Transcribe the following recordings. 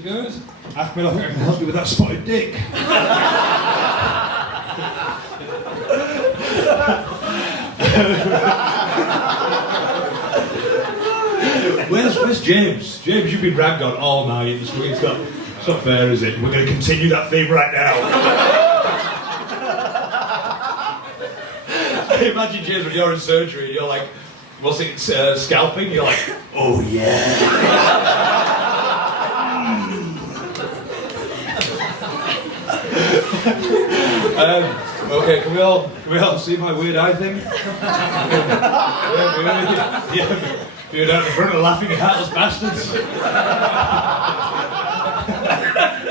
it good? Ask me if I can help you with that spotted dick. Where's James? James, you've been ragged on all night. It's not fair, is it? We're going to continue that theme right now. I imagine, James, when you're in surgery and you're like, what's it, scalping? You're like, oh yeah. Okay, can we all see my weird eye thing? Yeah. You're down in front of laughing at heartless bastards.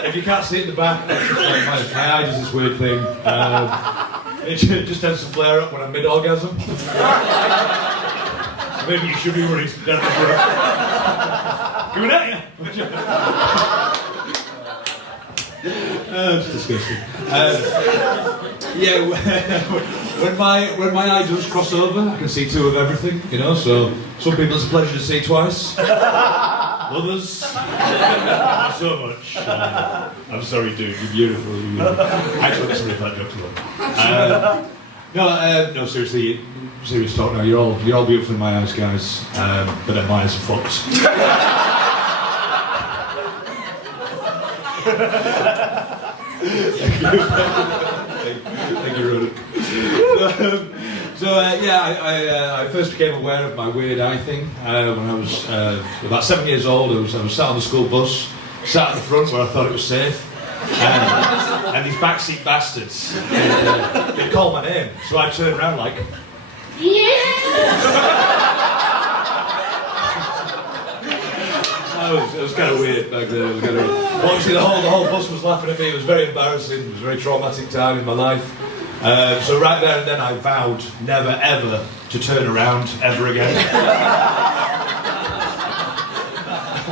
If you can't see it in the back, that's just like my eye does this weird thing. It just tends to flare up when I'm mid-orgasm. Maybe you should be worried down the front. Coming at you! It's disgusting. Yeah, when my eye does cross over, I can see two of everything, you know, so some people it's a pleasure to see twice. Others, not so much. I'm sorry, dude, you're beautiful. Actually, that's a really fat joke to no, seriously, serious talk now, you're all beautiful in my eyes, guys, but then my eyes are fucked. Thank you, Roderick. I first became aware of my weird eye thing when I was about 7 years old. I was sat on the school bus, sat at the front where I thought it was safe, and these backseat bastards, they called my name, so I turned around like, It was kind of weird back then. Obviously, the whole bus was laughing at me. It was very embarrassing. It was a very traumatic time in my life. So right there and then, I vowed never ever to turn around ever again.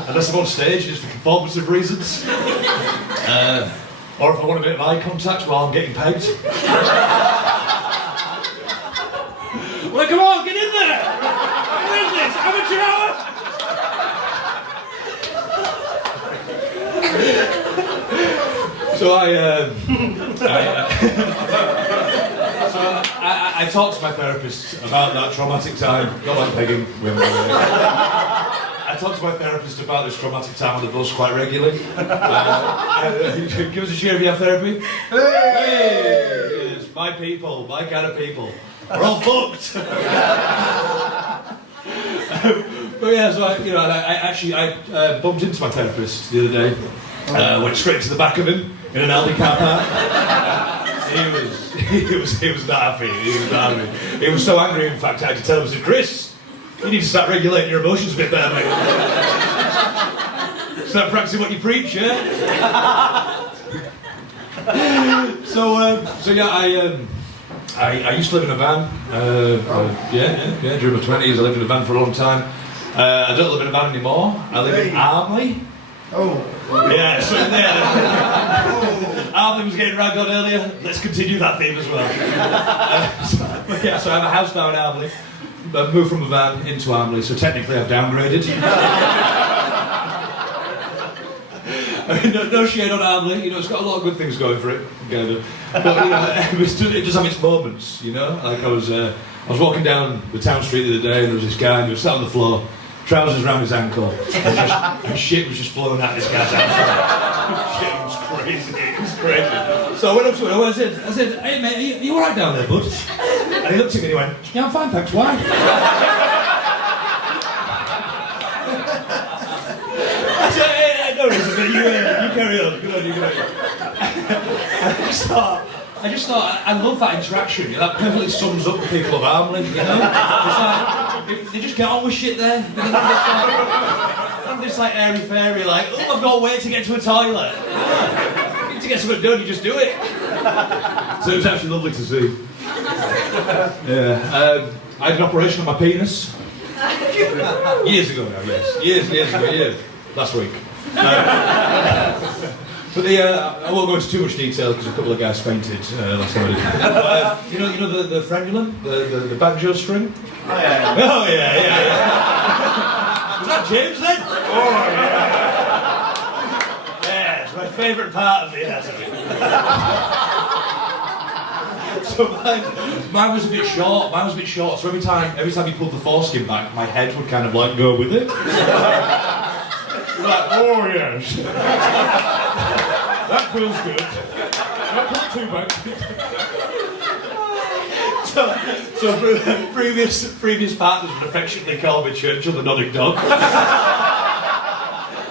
Unless I'm on stage, just for performative reasons, or if I want a bit of eye contact while I'm getting pegged. Well, come on, get in there! What is this? Amateur hour? So I talked to my therapist about that traumatic time. Not like pegging women. I talked to my therapist about this traumatic time on the bus quite regularly. Give us a cheer if you have therapy. Hey! Yes, my people, my kind of people. We're all fucked. But yeah, so I bumped into my therapist the other day. Went straight to the back of him in an Aldi car park. He was not happy. He was not happy. He was so angry, in fact, I had to tell him, I said, Chris, you need to start regulating your emotions a bit better, mate. Start practicing what you preach, yeah? I used to live in a van. During my 20s, I lived in a van for a long time. I don't live in a van anymore. I live in Armley. Oh. Yeah, so Armley was getting ragged on earlier. Let's continue that theme as well. So I have a house now in Armley. I've moved from a van into Armley, so technically I've downgraded. I mean, no shade on Armley, you know, it's got a lot of good things going for it. But you know, it does have its moments, you know. Like I was walking down the town street the other day, and there was this guy, and he was sat on the floor, trousers around his ankle, and shit was just flowing out this guy's ass. Shit was crazy. It was crazy. So I went up to him. I said, "Hey mate, are you all right down there, bud?" And he looked at me and he went, "Yeah, I'm fine, thanks. Why?" I said, "Hey, no reason, but you carry on. Good on you, good on you." I just thought, I love that interaction. That perfectly sums up the people of Armley, you know? It's like, they just get on with shit there. I'm just like airy-fairy, like, oh, I've got to wait to get to a toilet. You need to get something done, you just do it. So it was actually lovely to see. Yeah. I had an operation on my penis. Years ago now, yes. Years ago. Last week. But I won't go into too much detail because a couple of guys fainted last night. You know the frenulum, the banjo string. Oh yeah. Oh yeah. Was that James then? Oh favourite part of the anatomy. So mine was a bit short. So every time he pulled the foreskin back, my head would kind of like go with it. Like, oh yes, that feels good. Not too bad. So previous partners would affectionately call me Churchill the nodding dog.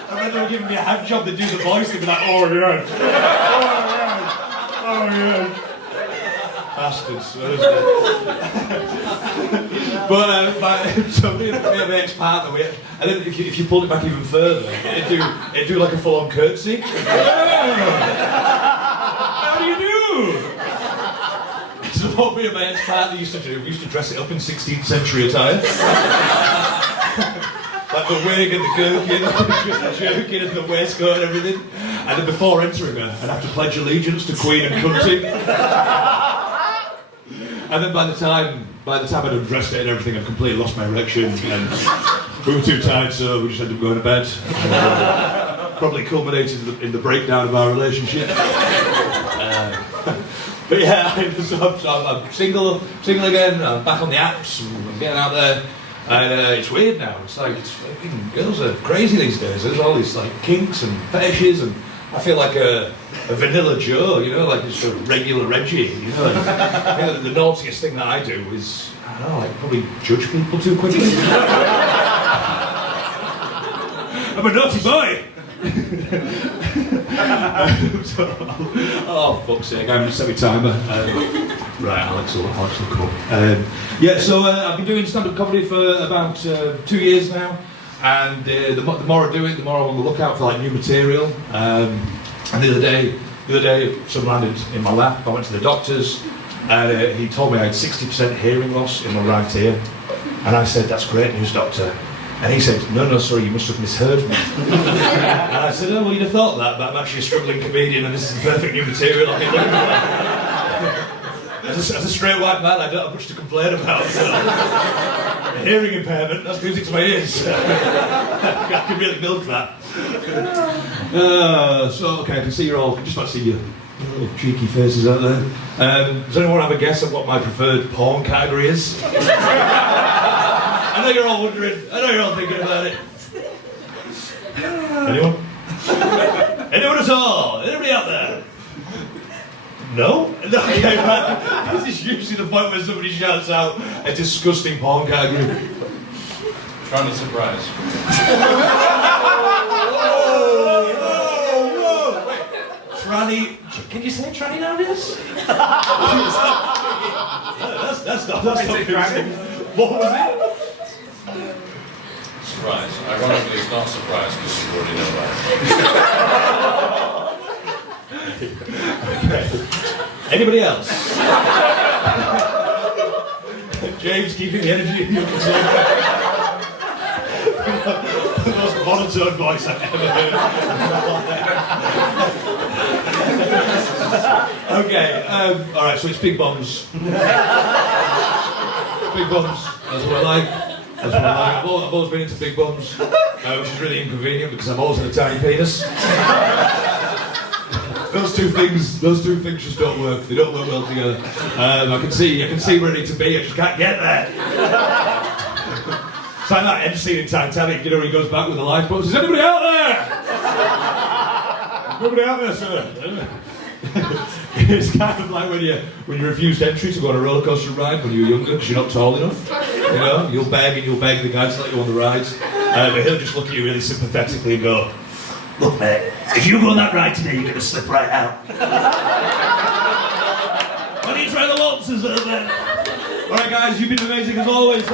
And when they were giving me a hand job, they'd do the voice, they'd be like, oh yes, oh yes. Bastards. But so me and my ex-partner, and then if you pulled it back even further, it'd do like a full-on curtsy. How do you do? So what me and my ex-partner used to do, we used to dress it up in 16th century attire. Like the wig and the jerkin and the waistcoat and everything. And then before entering her, I'd have to pledge allegiance to Queen and country. And then by the time I'd undressed it and everything, I'd completely lost my erection, and we were too tired, so we just ended up going to bed. Probably culminated in the breakdown of our relationship. But yeah, I'm single again. I'm back on the apps. I'm getting out there, and it's weird now. It's like girls are crazy these days. There's all these like kinks and fetishes, and I feel like a vanilla Joe, you know, like just a regular Reggie, you know. Like, the naughtiest thing that I do is, I don't know, like probably judge people too quickly. I'm a naughty boy. Oh fuck's sake! I'm just every timer. Right, Alex will come. Yeah, so I've been doing stand-up comedy for about 2 years now. And the more I do it, the more I'm on the lookout for like new material. And the other day, someone landed in my lap. I went to the doctors, and he told me I had 60% hearing loss in my right ear. And I said, "That's great news, doctor." And he said, "No, sorry, you must have misheard me." And I said, "Oh, well, you'd have thought that, but I'm actually a struggling comedian, and this is the perfect new material I've been looking for." As a straight white man, I don't have much to complain about. So. A hearing impairment, that's music to my ears. I can really milk that. So, okay, I can see you're all, just about to see your little cheeky faces out there. Does anyone have a guess at what my preferred porn category is? I know you're all wondering, I know you're all thinking about it. Anyone? Anyone at all? Anybody out there? No? Okay, right. This is usually the point where somebody shouts out a disgusting porn category. Tranny surprise. Whoa. Wait. Tranny. Can you say tranny nowadays? That's not tranny. What was it? Surprise. Ironically, it's not surprise because you already know that. Okay. Anybody else? James keeping the energy in your the most monotone voice I've ever heard. Okay, alright, so it's big bombs. Big bombs, that's what I like. That's what I like. I've always been into big bombs, which is really inconvenient because I've always had a tiny penis. Those two things just don't work. They don't work well together. I can see where I need to be. I just can't get there. It's like that end scene in Titanic, you know, where he goes back with the lifeboat. Is anybody out there? Nobody out there, sir. It's kind of like when you refused entry to go on a roller coaster ride when you were younger because you're not tall enough. You know, you'll beg the guy to let you on the rides, but he'll just look at you really sympathetically and go, "Look, mate, if you go on that ride today, you're going to slip right out. Why don't you try the waltzes over there?" Alright guys, you've been amazing as always.